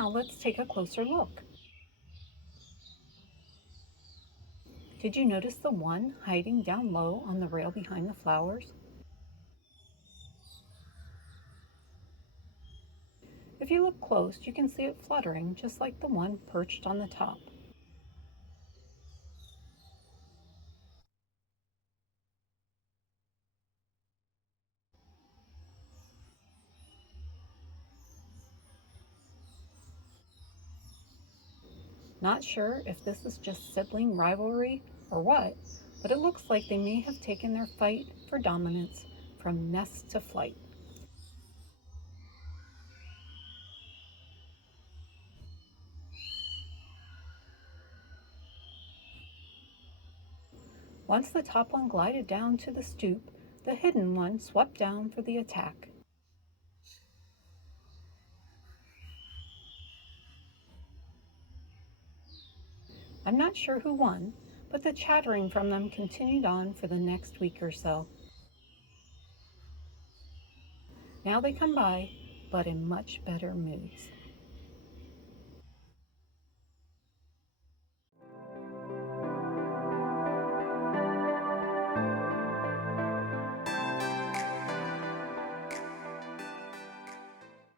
Now let's take a closer look. Did you notice the one hiding down low on the rail behind the flowers? If you look close, you can see it fluttering just like the one perched on the top. Not sure if this is just sibling rivalry or what, but it looks like they may have taken their fight for dominance from nest to flight. Once the top one glided down to the stoop, the hidden one swept down for the attack. I'm not sure who won, but the chattering from them continued on for the next week or so. Now they come by, but in much better moods.